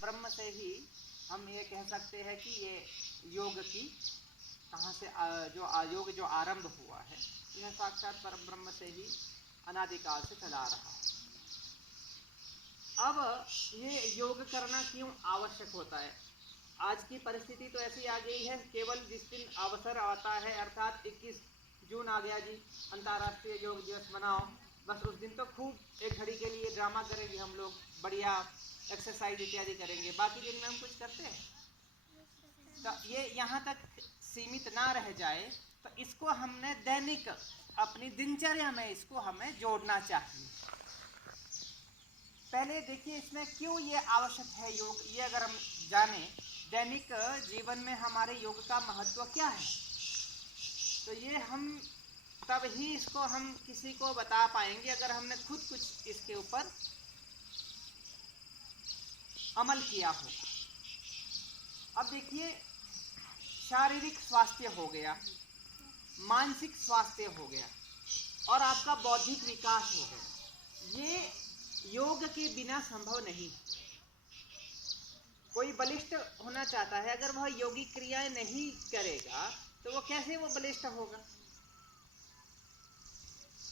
ब्रह्म से ही हम ये कह सकते हैं कि ये योग की कहाँ से योग जो आरंभ हुआ है, यह साक्षात परम ब्रह्म से ही अनादिकाल से चला रहा है। अब ये योग करना क्यों आवश्यक होता है? आज की परिस्थिति तो ऐसी आ गई है, केवल जिस दिन अवसर आता है, अर्थात 21 जून आ गया जी, अंतर्राष्ट्रीय योग दिवस मनाओ, बस उस दिन तो खूब एक घड़ी के लिए ड्रामा करेंगे हम लोग, बढ़िया एक्सरसाइज इत्यादि करेंगे, बाकी दिन में हम कुछ करते हैं? तो ये यहाँ तक सीमित ना रह जाए, तो इसको हमने दैनिक अपनी दिनचर्या में इसको हमें जोड़ना चाहिए। पहले देखिए इसमें क्यों ये आवश्यक है योग, ये अगर हम जाने दैनिक जीवन में हमारे योग का महत्व क्या है, तो ये हम तब ही इसको हम किसी को बता पाएंगे अगर हमने खुद कुछ इसके ऊपर अमल किया होगा। अब देखिए, शारीरिक स्वास्थ्य हो गया, मानसिक स्वास्थ्य हो गया और आपका बौद्धिक विकास हो गया, ये योग के बिना संभव नहीं। कोई बलिष्ठ होना चाहता है, अगर वह योगिक क्रियाएं नहीं करेगा तो वो कैसे वो बलिष्ठ होगा?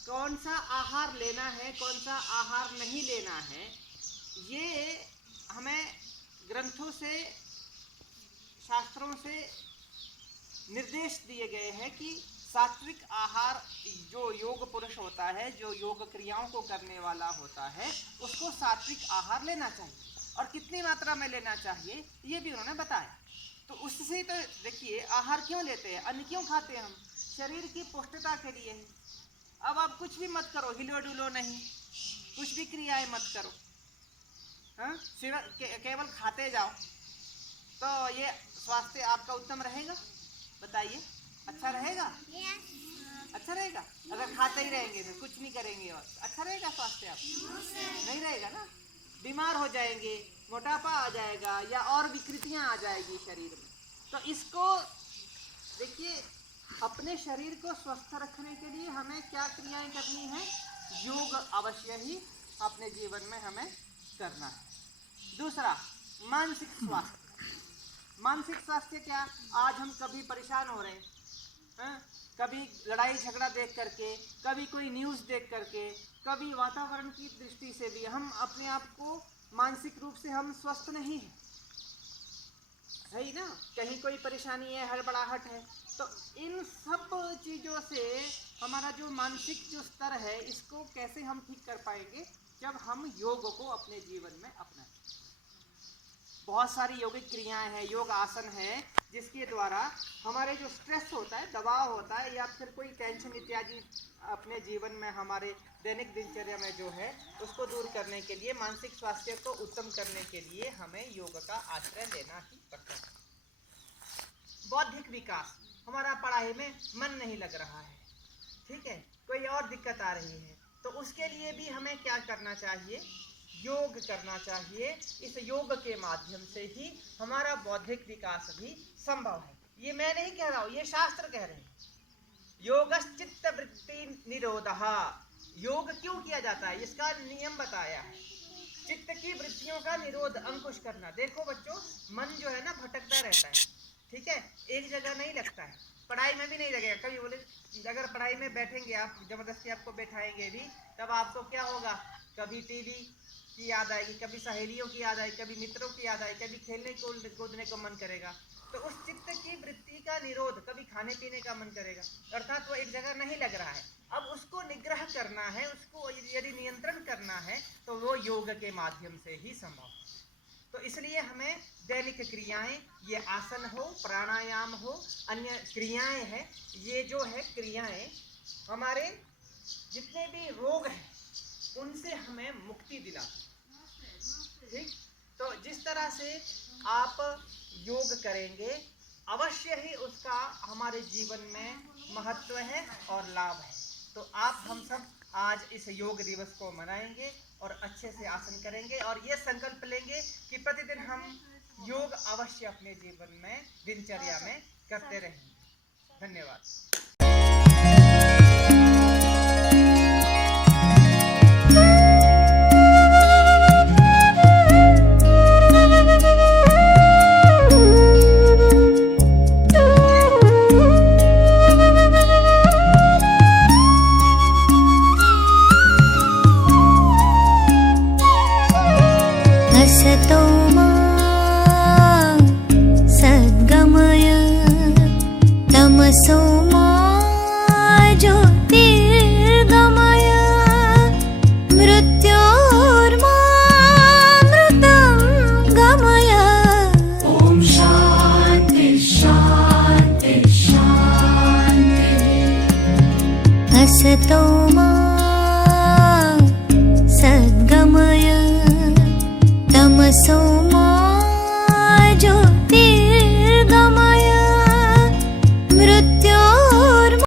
कौन सा आहार लेना है, कौन सा आहार नहीं लेना है, ये हमें ग्रंथों से, शास्त्रों से निर्देश दिए गए हैं कि सात्विक आहार जो योग पुरुष होता है, जो योग क्रियाओं को करने वाला होता है, उसको सात्विक आहार लेना चाहिए और कितनी मात्रा में लेना चाहिए ये भी उन्होंने बताया। तो उससे तो देखिए आहार क्यों लेते हैं, अन्न क्यों खाते हैं हम? शरीर की पुष्टता के लिए है। अब आप कुछ भी मत करो, हिलो डुलो नहीं, कुछ भी क्रियाएं मत करो, हाँ, केवल खाते जाओ, तो ये स्वास्थ्य आपका उत्तम रहेगा? बताइए, अच्छा रहेगा? अच्छा रहेगा? अगर खाते ही रहेंगे तो कुछ नहीं करेंगे और अच्छा रहेगा स्वास्थ्य? आप नहीं रहेगा ना, बीमार हो जाएंगे, मोटापा आ जाएगा या और विकृतियां आ जाएगी शरीर में। तो इसको देखिए, अपने शरीर को स्वस्थ रखने के लिए हमें क्या क्रियाएं करनी है? योग अवश्य ही अपने जीवन में हमें करना है। दूसरा, मानसिक स्वास्थ्य। मानसिक स्वास्थ्य क्या? आज हम कभी परेशान हो रहे हैं, कभी लड़ाई झगड़ा देख करके, कभी कोई न्यूज़ देख करके, कभी वातावरण की दृष्टि से भी हम अपने आप को मानसिक रूप से हम स्वस्थ नहीं हैं, सही ना? कहीं कोई परेशानी है, हड़बड़ाहट है, तो इन सब चीज़ों से हमारा जो मानसिक जो स्तर है, इसको कैसे हम ठीक कर पाएंगे? जब हम योग को अपने जीवन में अपनाएं। बहुत सारी योगिक क्रियाएं हैं, योग आसन है, जिसके द्वारा हमारे जो स्ट्रेस होता है, दबाव होता है या फिर कोई टेंशन इत्यादि अपने जीवन में हमारे दैनिक दिनचर्या में जो है उसको दूर करने के लिए, मानसिक स्वास्थ्य को उत्तम करने के लिए हमें योग का आश्रय लेना ही पड़ता है। बौद्धिक विकास, हमारा पढ़ाई में मन नहीं लग रहा है, ठीक है, कोई और दिक्कत आ रही है, तो उसके लिए भी हमें क्या करना चाहिए? योग करना चाहिए। इस योग के माध्यम से ही हमारा बौद्धिक विकास भी संभव है। ये मैं नहीं कह रहा हूँ, ये शास्त्र कह रहे हैं। योगश्चित्त वृत्ति निरोधः। योग क्यों किया जाता है, इसका नियम बताया है। चित्त की वृत्तियों का निरोध, अंकुश करना। देखो बच्चों, मन जो है ना भटकता रहता है, ठीक है, एक जगह नहीं लगता है, पढ़ाई में भी नहीं लगेगा। कभी बोले अगर पढ़ाई में बैठेंगे आप, जबरदस्ती आपको बैठाएंगे भी, तब आपको क्या होगा? कभी टीवी की याद आएगी, कभी सहेलियों की याद आएगी, कभी मित्रों की याद आएगी, कभी खेलने कूदने को मन करेगा। तो उस चित्त की वृत्ति का निरोध, कभी खाने पीने का मन करेगा, अर्थात वो एक जगह नहीं लग रहा है। अब उसको निग्रह करना है, उसको यदि नियंत्रण करना है, तो वो योग के माध्यम से ही संभव है। तो इसलिए हमें दैनिक क्रियाएं, ये आसन हो, प्राणायाम हो, अन्य क्रियाएं हैं, ये जो है क्रियाएं हमारे जितने भी रोग हैं उनसे हमें मुक्ति दिलाती है, ठीक? तो जिस तरह से आप योग करेंगे, अवश्य ही उसका हमारे जीवन में महत्व है और लाभ है। तो आप हम सब आज इस योग दिवस को मनाएंगे और अच्छे से आसन करेंगे और ये संकल्प लेंगे कि प्रतिदिन हम योग अवश्य अपने जीवन में, दिनचर्या में करते रहेंगे। धन्यवाद। असतो मा सद्गमय तमसो मा